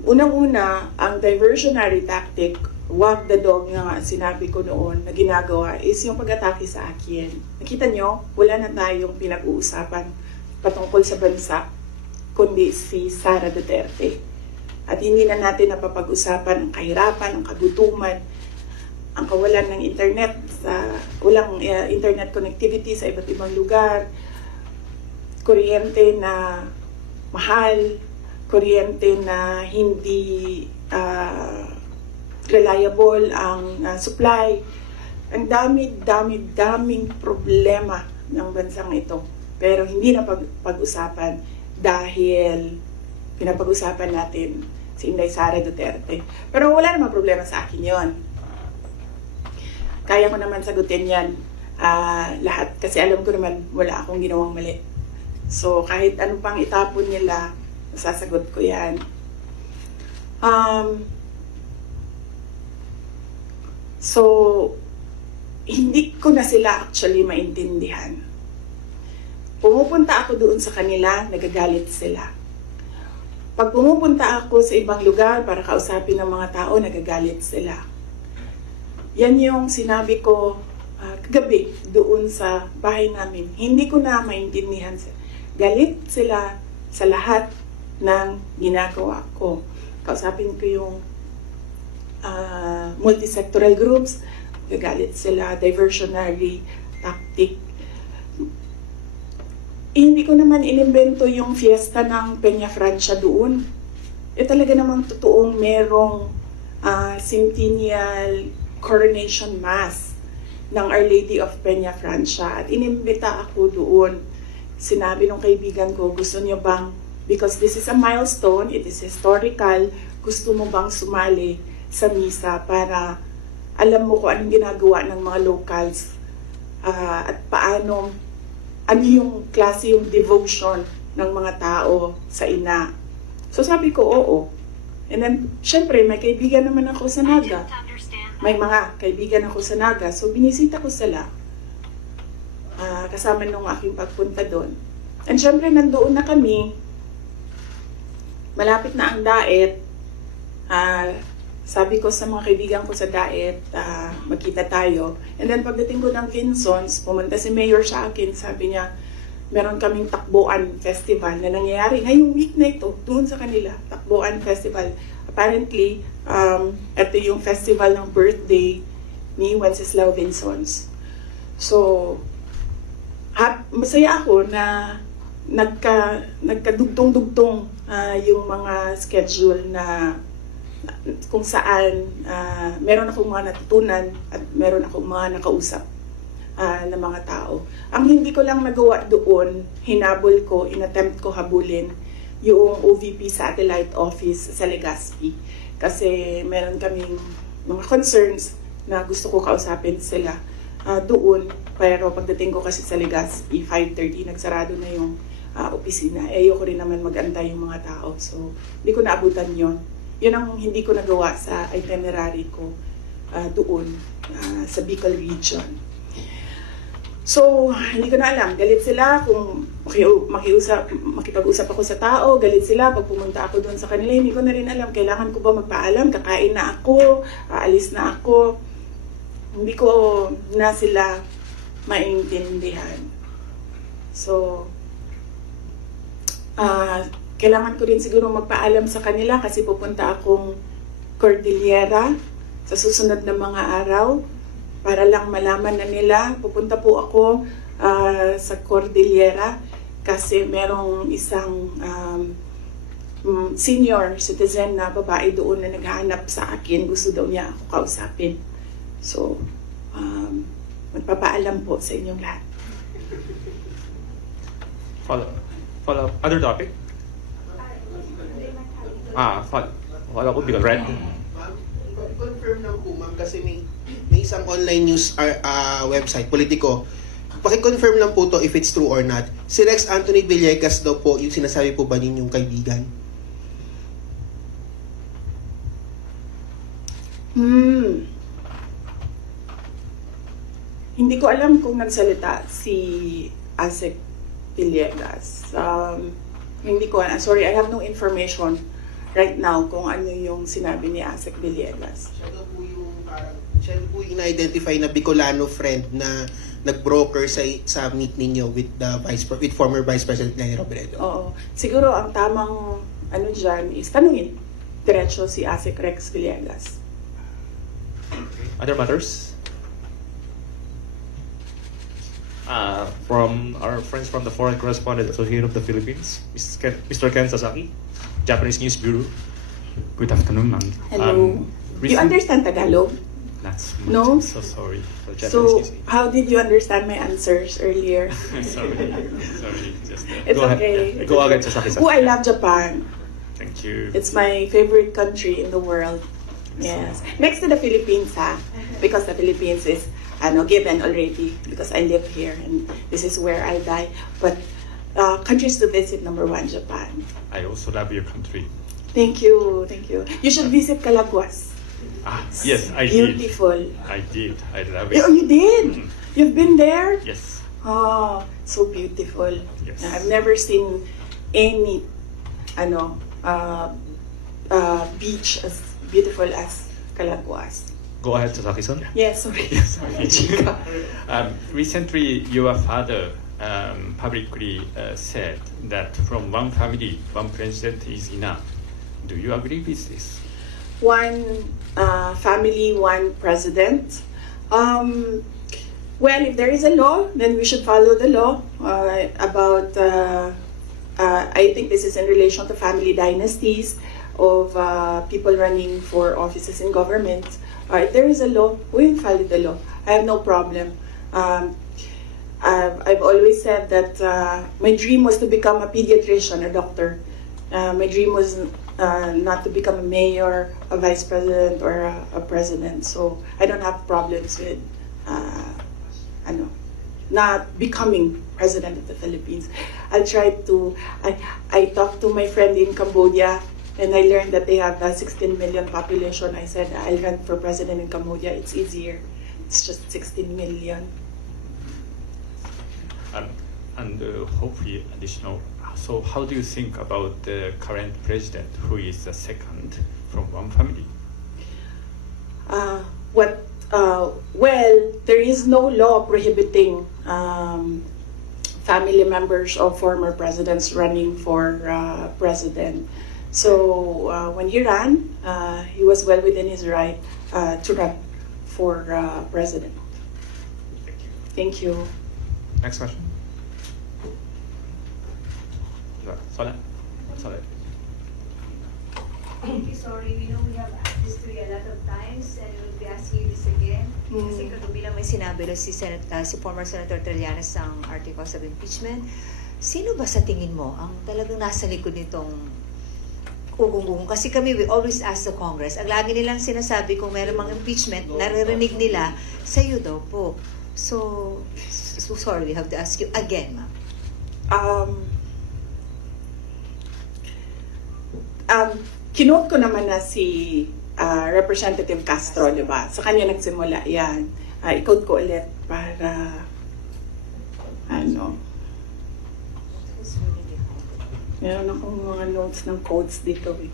Unang-una, ang diversionary tactic, wag the dog nga sinabi ko noon na ginagawa is yung pag-atake sa akin. Nakita nyo, wala na tayong pinag-uusapan patungkol sa bansa, kundi si Sara Duterte. At hindi na natin napapag-usapan ang kahirapan, ang kagutuman, ang kawalan ng internet, walang internet connectivity sa iba't ibang lugar, kuryente na mahal, kuryente na hindi reliable ang supply. Ang daming problema ng bansang ito. Pero hindi na pag-usapan dahil pinapag-usapan natin si Inday Sara Duterte. Pero wala namang problema sa akin yon. Kaya ko naman sagutin yan lahat kasi alam ko naman wala akong ginawang mali. So kahit ano pang itapon nila, sasagot ko yan. So hindi ko na sila actually maintindihan. Pumupunta ako doon sa kanila, nagagalit sila. Pag pumupunta ako sa ibang lugar para kausapin ng mga tao, nagagalit sila. Yan yung sinabi ko kagabi doon sa bahay namin. Hindi ko na maintindihan sila. Galit sila sa lahat ng ginagawa ko. Kausapin ko yung multisectoral groups, nagagalit sila, diversionary tactic. Hindi ko naman inimbento yung fiesta ng Peña Francia doon. Talaga namang totoong merong centennial coronation mass ng Our Lady of Peña Francia. At inimbita ako doon. Sinabi ng kaibigan ko, gusto niyo bang, because this is a milestone, it is historical, gusto mo bang sumali sa misa para alam mo kung anong ginagawa ng mga locals at paano ano yung klase yung devotion ng mga tao sa ina. So sabi ko, oo. And then, syempre, may kaibigan naman ako sa Naga. May mga kaibigan ako sa Naga. So binisita ko sila. Kasama nung aking pagpunta doon. And syempre, nandoon na kami. Malapit na ang daet. Sabi ko sa mga kaibigan ko sa daet, magkita tayo. And then pagdating ko ng Vinsons, pumunta si Mayor sa akin, sabi niya, meron kaming Takbuan Festival na nangyayari ngayong week na ito, doon sa kanila, Takbuan Festival. Apparently, ito yung festival ng birthday ni Wenceslao Vinsons. So, masaya ako na nagkadugtong-dugtong yung mga schedule na kung saan meron akong mga natutunan at meron akong mga nakausap ng mga tao. Ang hindi ko lang nagawa doon, hinabol ko, inattempt ko habulin yung OVP Satellite Office sa Legazpi. Kasi meron kaming mga concerns na gusto ko kausapin sila doon. Pero pagdating ko kasi sa Legazpi, 5:30, nagsarado na yung opisina. Ayoko rin naman mag-antay yung mga tao. So, hindi ko naabutan yon. Yun ang hindi ko nagawa sa itinerary ko doon sa Bicol region. So, hindi ko na alam. Galit sila kung makipag-usap ako sa tao. Galit sila pag pumunta ako doon sa kanila. Hindi ko na rin alam. Kailangan ko ba magpaalam? Kakain na ako? Aalis na ako? Hindi ko na sila maintindihan. So, kailangan ko rin siguro magpaalam sa kanila kasi pupunta akong Cordillera sa susunod na mga araw para lang malaman na nila. Pupunta po ako sa Cordillera kasi merong isang senior citizen na babae doon na naghahanap sa akin. Gusto daw niya ako kausapin. So, magpapaalam po sa inyong lahat. Follow up. Other topic? Follow up because red. Ma'am, confirm lang po ma'am kasi may isang online news website, Politico. Paki-confirm lang po to if it's true or not. Si Rex Anthony Villegas daw po, yung sinasabi po ba ninyong kaibigan? Hindi ko alam kung nagsalita si Asek Villegas. Hindi ko alam. Sorry, I have no information right now kung ano yung sinabi ni Asek Villegas. Siya daw po yung parang siya po yung na-identify na Bicolano friend na nag-broker sa meet ninyo with former Vice President Lenny Robredo. Oo. Siguro ang tamang ano dyan is tanungin diretso si Asek Rex Villegas. Other matters? From our friends from the Foreign Correspondent Association of the Philippines, Mr. Ken Sasaki, Japanese News Bureau. Good afternoon, ma'am. Hello. You understand Tagalog? That's No? So sorry for Japanese So, news. how did you understand my answers earlier? sorry. Just It's go okay. ahead. Go ahead, Sasaki. Oh, I love Japan. Thank you. It's my favorite country in the world. Yes. Next to the Philippines, because the Philippines is given already because I live here and this is where I die. But countries to visit, number 1, Japan. I also love your country. Thank you. You should visit Calaguas. Yes, I did. Beautiful. I did. I love Oh, it. you did? You've been there? Yes. Oh, so beautiful. Yes. I've never seen any beach as beautiful as Calaguas. Go ahead, Sasaki-san. Yes, sorry. Recently, your father publicly said that from one family, one president is enough. Do you agree with this? One family, one president. Well, if there is a law, then we should follow the law I think this is in relation to family dynasties of people running for offices in government. If there is a law, we will follow the law. I have no problem. I've always said that my dream was to become a pediatrician, a doctor. My dream was not to become a mayor, a vice president, or a president. So I don't have problems with not becoming president of the Philippines. I talked to my friend in Cambodia, and I learned that they have a 16 million population. I said, I'll run for president in Cambodia. It's easier. It's just 16 million. And hopefully additional. So how do you think about the current president, who is the second from one family? Well, there is no law prohibiting family members of former presidents running for president. So when he ran, he was well within his right to run for president. Thank you. Next question. Soleh. Thank you, sorry. We know we have asked this to you a lot of times and we'll be asking you this again. Kasi kagabi lang may sinabi na si former Senator Trillanes ng articles of impeachment. Sino ba sa tingin mo ang talagang nasa likod nitong ugong-ugong? Kasi kami, we always ask the Congress. Ang lagi nilang sinasabi kung meron mang impeachment, naririnig nila, sa'yo daw po. So sorry, we have to ask you again, ma'am. Kinote ko naman na si Representative Castro, di ba? Sa kanya nagsimula yan. I-quote ko ulit para meron akong mga notes ng quotes dito eh.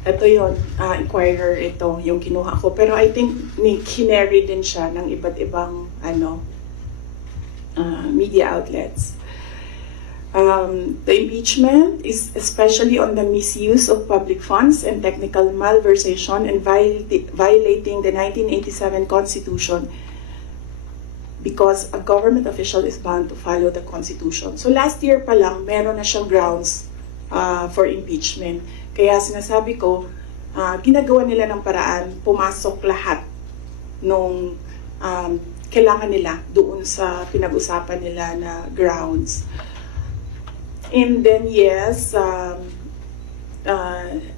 Ito yun, Inquirer ito, yung kinuha ko. Pero I think kinary din siya ng iba't ibang media outlets. The impeachment is especially on the misuse of public funds and technical malversation and violating the 1987 Constitution because a government official is bound to follow the Constitution. So last year pa lang, meron na siyang grounds for impeachment. Kaya sinasabi ko, ginagawa nila ng paraan, pumasok lahat nung kailangan nila doon sa pinag-usapan nila na grounds. And then yes,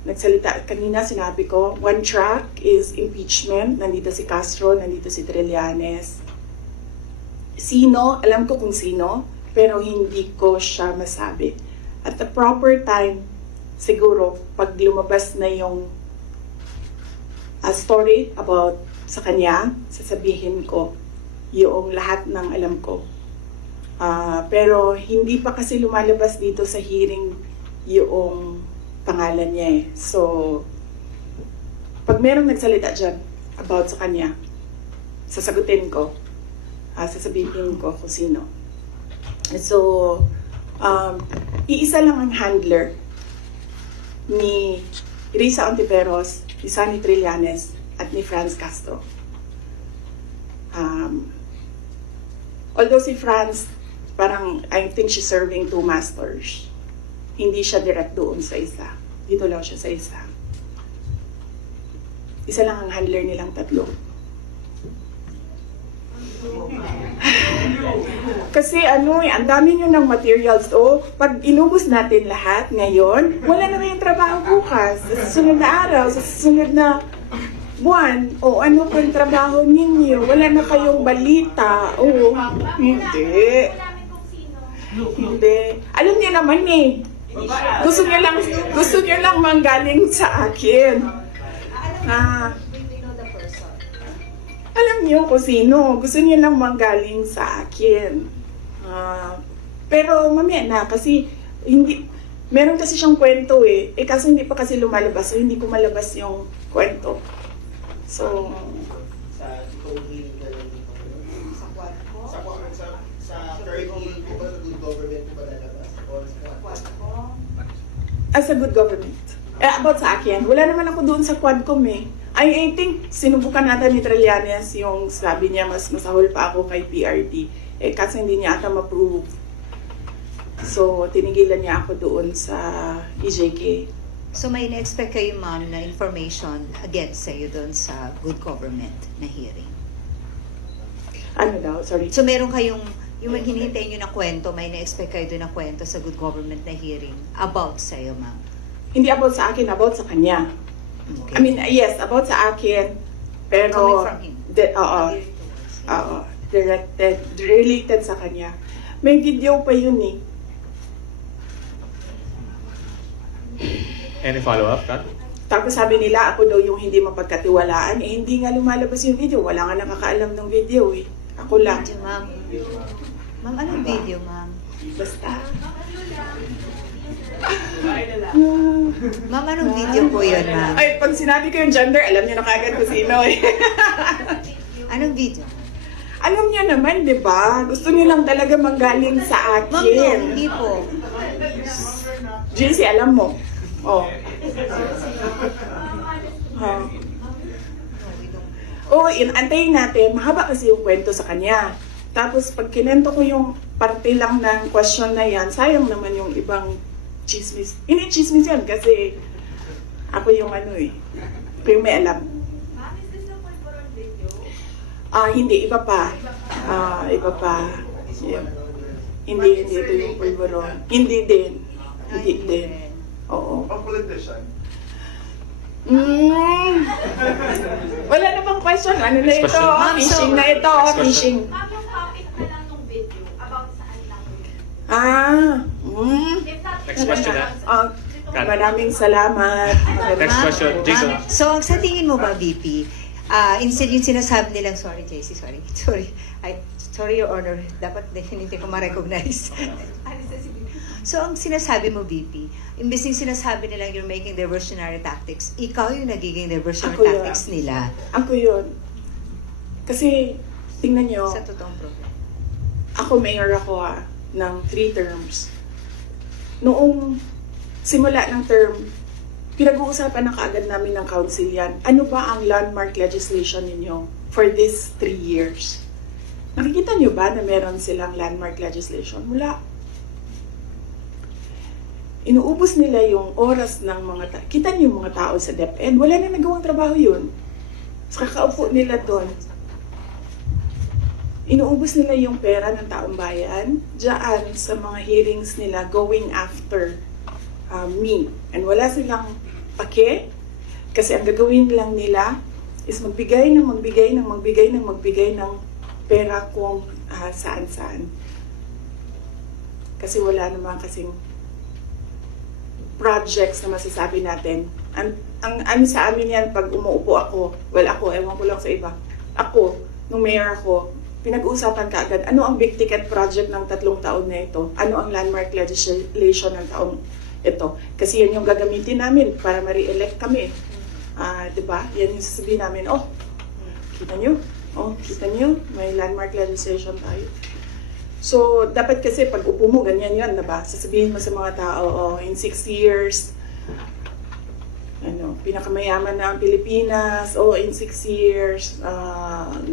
nagsalita kanina, sinabi ko, one track is impeachment. Nandito si Castro, nandito si Trillanes. Sino, alam ko kung sino, pero hindi ko siya masabi. At the proper time, siguro, pag lumabas na yung story about sa kanya, sasabihin ko yung lahat ng alam ko. Pero hindi pa kasi lumalabas dito sa hearing yung pangalan niya eh. So, pag merong nagsalita dyan about sa kanya, sasagutin ko, sasabihin ko kung sino. So, iisa lang ang handler ni Risa Ontiveros, ni Sonny Trillanes, at ni Franz Castro. Although si Franz, parang I think she's serving two masters. Hindi siya direct doon sa isa. Dito lang siya sa isa. Isa lang ang handler nilang tatlo. Kasi ang dami nyo ng materials. Pag inubos natin lahat ngayon, wala na kayong trabaho bukas. Sa susunod na araw, sa susunod na buwan, ano pa yung trabaho ninyo? Wala na kayong balita. Hindi. Hindi. Alam niyo naman eh. Gusto niyo lang manggaling sa akin. Alam niyo kung sino. Gusto niyo lang manggaling sa akin. Pero mamaya na kasi hindi, meron kasi siyang kwento eh. Kasi hindi pa kasi lumalabas. So hindi ko malabas yung kwento. So, sa third hearing po ba sa good government po ba lalabas? Sa good government. About sa akin, wala naman ako doon sa Quadcom eh. I think sinubukan natin ni Trillanes yung sabi niya mas masahol pa ako kay PRD. Kasi hindi niya ata ma-prove. So, tinigilan niya ako doon sa EJK. So may na-expect kayo, ma'am, na information against sa'yo doon sa good government na hearing? Ano daw? Sorry. So meron kayong, yung hinihintay nyo na kwento, may na-expect kayo doon na kwento sa good government na hearing about sa'yo, ma'am? Hindi about sa akin, about sa kanya. Okay. I mean, yes, about sa akin. Pero, Coming from him? related sa kanya. May video pa yun eh. Any follow-up, Kat? Tapos sabi nila, ako daw yung hindi mapagkatiwalaan. Hindi nga lumalabas yung video. Wala nga nakakaalam ng video eh. Ako lang. Video, ma'am. Ma'am, anong video, ma'am? Basta. Ma'am, anong video po yun, ma'am? Ay, pag sinabi ko yung gender, alam niyo na kagad kung sino eh. Anong video? Alam niyo naman, di ba? Gusto niyo lang talaga manggaling sa Ma'am, no, akin. hindi po. JC, alam mo. Antayin natin. Mahaba kasi yung kwento sa kanya. Tapos pag kinento ko yung parte lang ng question na yan, sayang naman yung ibang chismis. Hindi chismis yun kasi ako yung ano eh. Ako yung may alam. Ma'am, is this the Pulveron video? Hindi. Iba pa. Iba pa. Yeah. Hindi ito yung Pulveron. Hindi din. Hindi din. Oo. Pang-politician. Wala na bang question? Ano na ito? Ma'am, Fishing na ito. Fishing. Ma'am, yung topic na lang ng video, about saan lang yun? If that Next question, Maraming salamat. Next question, Jason. So, ang sa tingin mo ba, VP, instead yung sinasabi nilang, sorry, JC, sorry, Your Honor, dapat hindi ko ma-recognize. So, ang sinasabi mo, VP, imbes yung sinasabi nilang you're making diversionary tactics, ikaw yung nagiging diversionary Ako yun. tactics nila. Ako yun. Kasi, tingnan nyo, Sa totoong problem. ako mayor ako ng 3 terms. Noong simula ng term, pinag-uusapan na kaagad namin ng council yan. Ano ba ang landmark legislation ninyo for this 3 years? Nakikita nyo ba na meron silang landmark legislation? Wala. Inuubos nila yung oras ng mga kita niyo yung mga tao sa DepEd, wala na nagawang trabaho yun. Sa kakaupo nila doon. Inuubos nila yung pera ng taong bayan diyan sa mga hearings nila going after me. And wala silang pake kasi ang gagawin lang nila is magbigay ng pera kung saan-saan. Kasi wala naman kasing projects na masasabi natin. Ang ano sa amin yan, pag umuupo ako, ewan ko lang sa iba. Ako, nung mayor ako, pinag-uusapan kaagad, ano ang big ticket project ng 3 taon na ito? Ano ang landmark legislation ng taon ito? Kasi yan yung gagamitin namin para ma-re-elect kami. Diba? Yan yung sasabihin namin, kita nyo? May landmark legislation tayo. So, dapat kasi pag upo mo, ganyan yun, diba? Sasabihin mo sa mga tao, in 6 years, pinakamayaman na ang Pilipinas, in 6 years,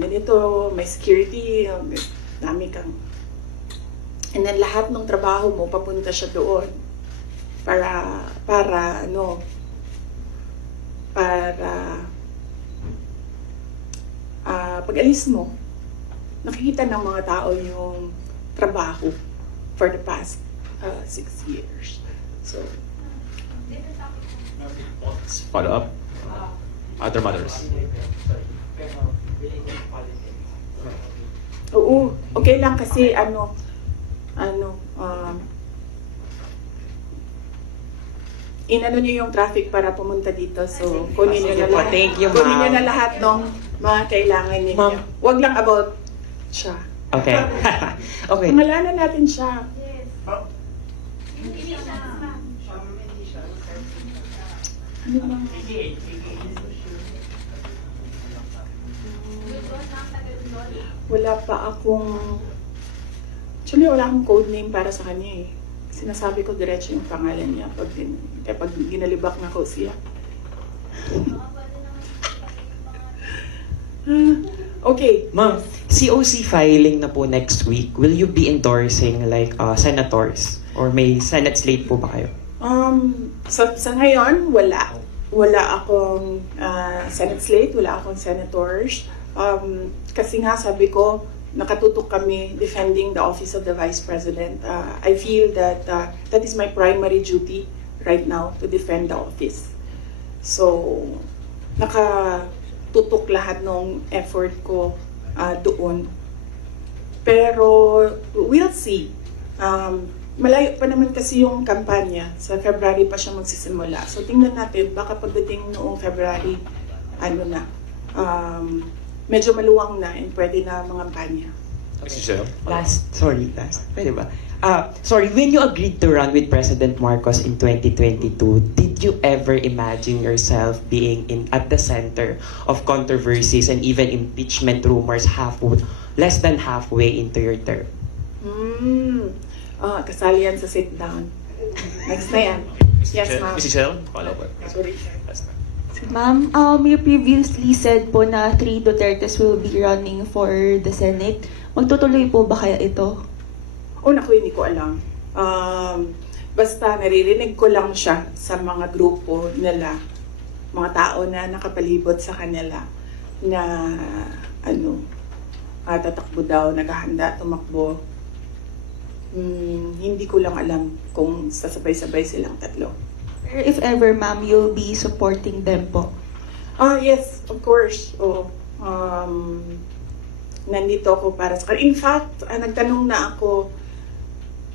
ganito, may security, dami kang. And then lahat ng trabaho mo, papunta siya doon. Para pag-alis mo, nakikita ng mga tao yung trabaho for the past 6 years. So, Follow up. Other matters. oo, okay lang kasi inano niyo yung traffic para pumunta dito. So, kunin niyo na lahat. Thank you, ma'am. Kunin niyo na lahat ng mga kailangan ninyo. Ma'am. Wag lang about siya. Okay. Okay. Pangalanan natin siya. Yes. Hindi siya, ma'am. Ano bang? Wala pa akong... Actually, wala akong code name para sa kanya eh. Sinasabi ko diretso yung pangalan niya pag ginalibak na ko siya. Okay. Ma'am, COC filing na po next week. Will you be endorsing like senators? Or may Senate slate po ba kayo? Sa ngayon, wala. Wala akong Senate slate, wala akong senators. Kasi nga sabi ko, nakatutok kami defending the office of the Vice President. I feel that that is my primary duty right now, to defend the office. So, nakatutok lahat ng effort ko doon. Pero, we'll see. Malayo pa naman kasi yung kampanya. Sa February pa siya magsisimula. So, tingnan natin, baka pagdating noong February, medyo maluwang na and pwede na mangampanya. Last. Pwede ba? Sorry, when you agreed to run with President Marcos in 2022, did you ever imagine yourself being at the center of controversies and even impeachment rumors less than halfway into your term? Kasali yan sa sit down. Next na yan. Yes, ma'am. Mrs. Shell, follow up. Sorry. Ma'am, you previously said po na 3 Dutertes will be running for the Senate. Magtutuloy po ba kaya ito? Naku, hindi ko alam. Basta naririnig ko lang siya sa mga grupo nila, mga tao na nakapalibot sa kanila na tatakbo daw, naghahanda, tumakbo. Hindi ko lang alam kung sasabay-sabay silang tatlo. Pero if ever, ma'am, you'll be supporting them po. Yes, of course. Nandito ako para sa kanila. In fact, nagtanong na ako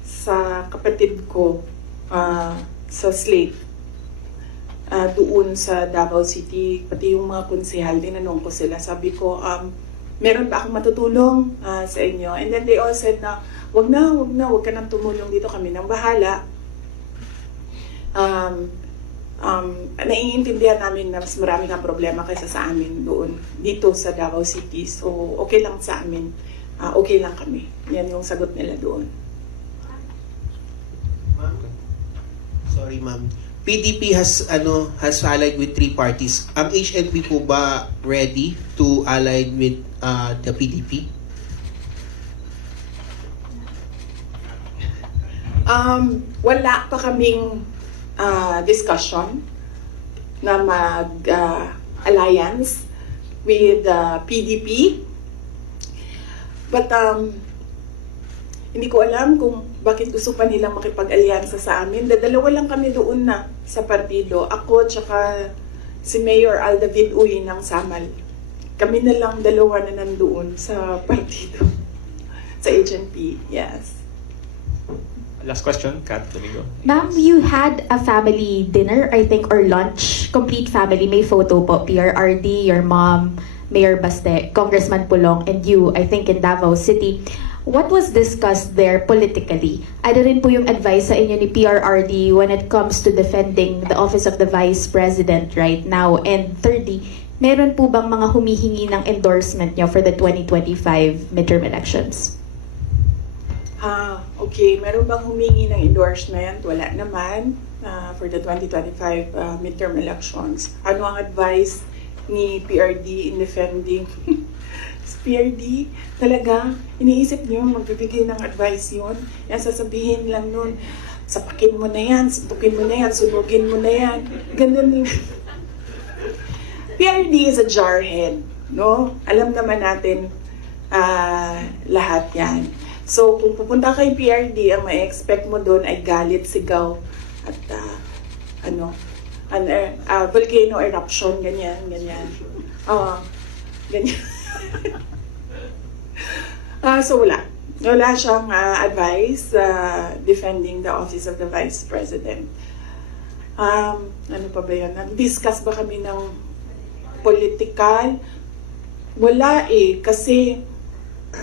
sa kapatid ko sa Slate doon sa Davao City, pati yung mga konsehal, tinanong ko sila. Sabi ko, meron ba akong matutulong sa inyo? And then they all said na, wag ka nang tumulong dito, kami nang bahala. Naiintindihan namin na mas marami kang problema kaysa sa amin doon, dito sa Davao City. So, okay lang sa amin. Okay lang kami. Yan yung sagot nila doon. Sorry, ma'am. PDP has allied with 3 parties. Ang HNP po ba ready to ally with the PDP? Wala pa kaming discussion na mag-alliance with PDP. But hindi ko alam kung bakit gusto pa nilang makipag-alyansa sa amin. Dalawa lang kami doon na sa partido. Ako tsaka si Mayor Aldavid Uy ng Samal. Kami na lang dalawa na nandoon sa partido. Sa HNP, yes. Last question, Kat Domingo. Ma'am, you had a family dinner, I think, or lunch. Complete family. May photo po. PRRD, your mom, Mayor Baste, Congressman Pulong, and you, I think, in Davao City. What was discussed there politically? Ano rin po yung advice sa inyo ni PRRD when it comes to defending the office of the Vice President right now? And thirdly, meron po bang mga humihingi ng endorsement nyo for the 2025 midterm elections? Okay. Meron bang humingi ng endorsement? Wala naman for the 2025 midterm elections. Ano ang advice ni PRD in defending PRD? Talaga, iniisip niyo magbibigay ng advice yun? Yan, sasabihin lang nun, sapakin mo na yan, suntukin mo na yan, sunugin mo na yan. Ganun yung... PRD is a jarhead, no? Alam naman natin lahat yan. So, kung pupunta kay PRD, ang may expect mo doon ay galit, sigaw, at volcano eruption, ganyan. Ganyan. So wala siyang advice defending the office of the Vice President. Ano pa ba yan? Nag-discuss ba kami ng political? Wala kasi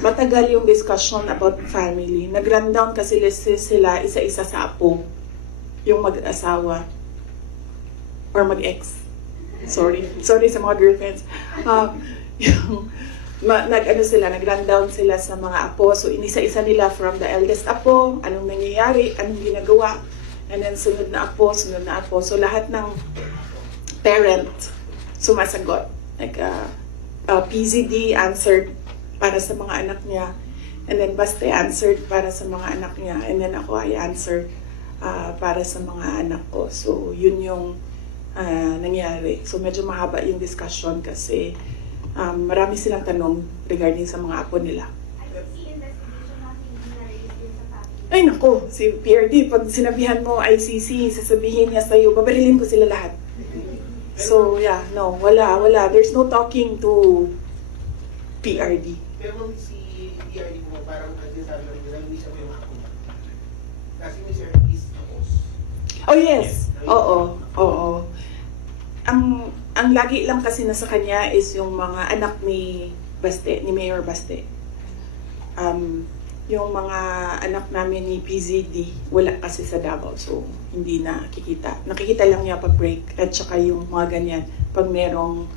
matagal yung discussion about family. Nag-rundown kasi sila isa-isa sa apo, yung mag-asawa or mag-ex. Sorry sa mga girlfriends. Nag-rundown sila sa mga apo. So, inisa-isa nila from the eldest apo, anong nangyayari, anong ginagawa, and then sunod na apo. So, lahat ng parent sumasagot. Like, PZD answered para sa mga anak niya, and then Baste answered para sa mga anak niya, and then ako ay answered para sa mga anak ko. So, yun yung nangyari. So, medyo mahaba yung discussion kasi marami silang tanong regarding sa mga apo nila. Ay nako, si PRD, pag sinabihan mo ICC, sasabihin niya sa'yo, babarilin ko sila lahat. So yeah, no, wala. There's no talking to PRD. Pero si PRD mo, parang nagsasabi na rin, hindi sabi yung ako. Kasi ni Sir is tapos. Oh yes, oo. Ang lagi lang kasi nasa kanya is yung mga anak ni Baste, ni Mayor Baste. Yung mga anak namin ni PZD, wala kasi sa Davao, so hindi nakikita. Nakikita lang niya pag break, at saka yung mga ganyan, pag merong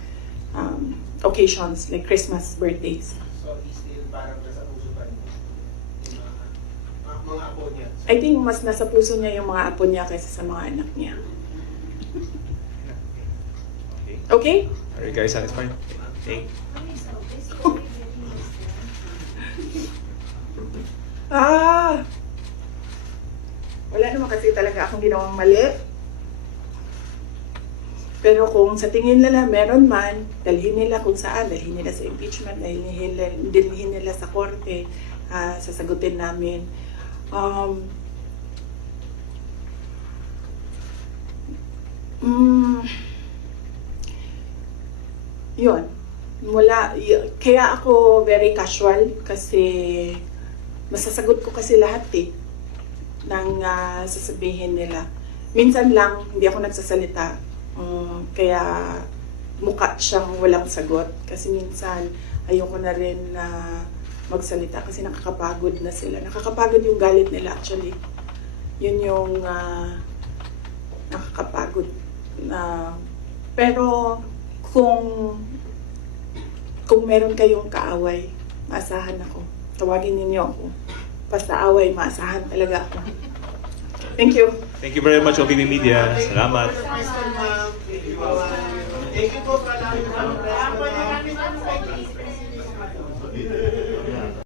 occasions like Christmas, birthdays. So he's still parang nasa puso pa niya yung mga apo niya. I think mas nasa puso niya yung mga apo niya kaysa sa mga anak niya. Okay? Are you guys satisfied? Okay. Wala naman kasi talaga akong ginawang mali. Pero kung sa tingin nila meron man, dalhin nila kung saan, dalhin nila sa impeachment, dalhin nila sa korte, sasagutin namin. Yun. Kaya ako very casual kasi masasagot ko kasi lahat ng sasabihin nila. Minsan lang hindi ako nagsasalita, kaya mukha siyang walang sagot kasi minsan ayoko na rin na magsalita kasi nakakapagod na sila. Nakakapagod yung galit nila actually. Yun yung nakakapagod. Pero kung meron kayong kaaway, maasahan ako. Tawagin ninyo ako. Basta away, maasahan talaga ako. Thank you. Thank you very much, OPP Media. Salamat. Thank you po.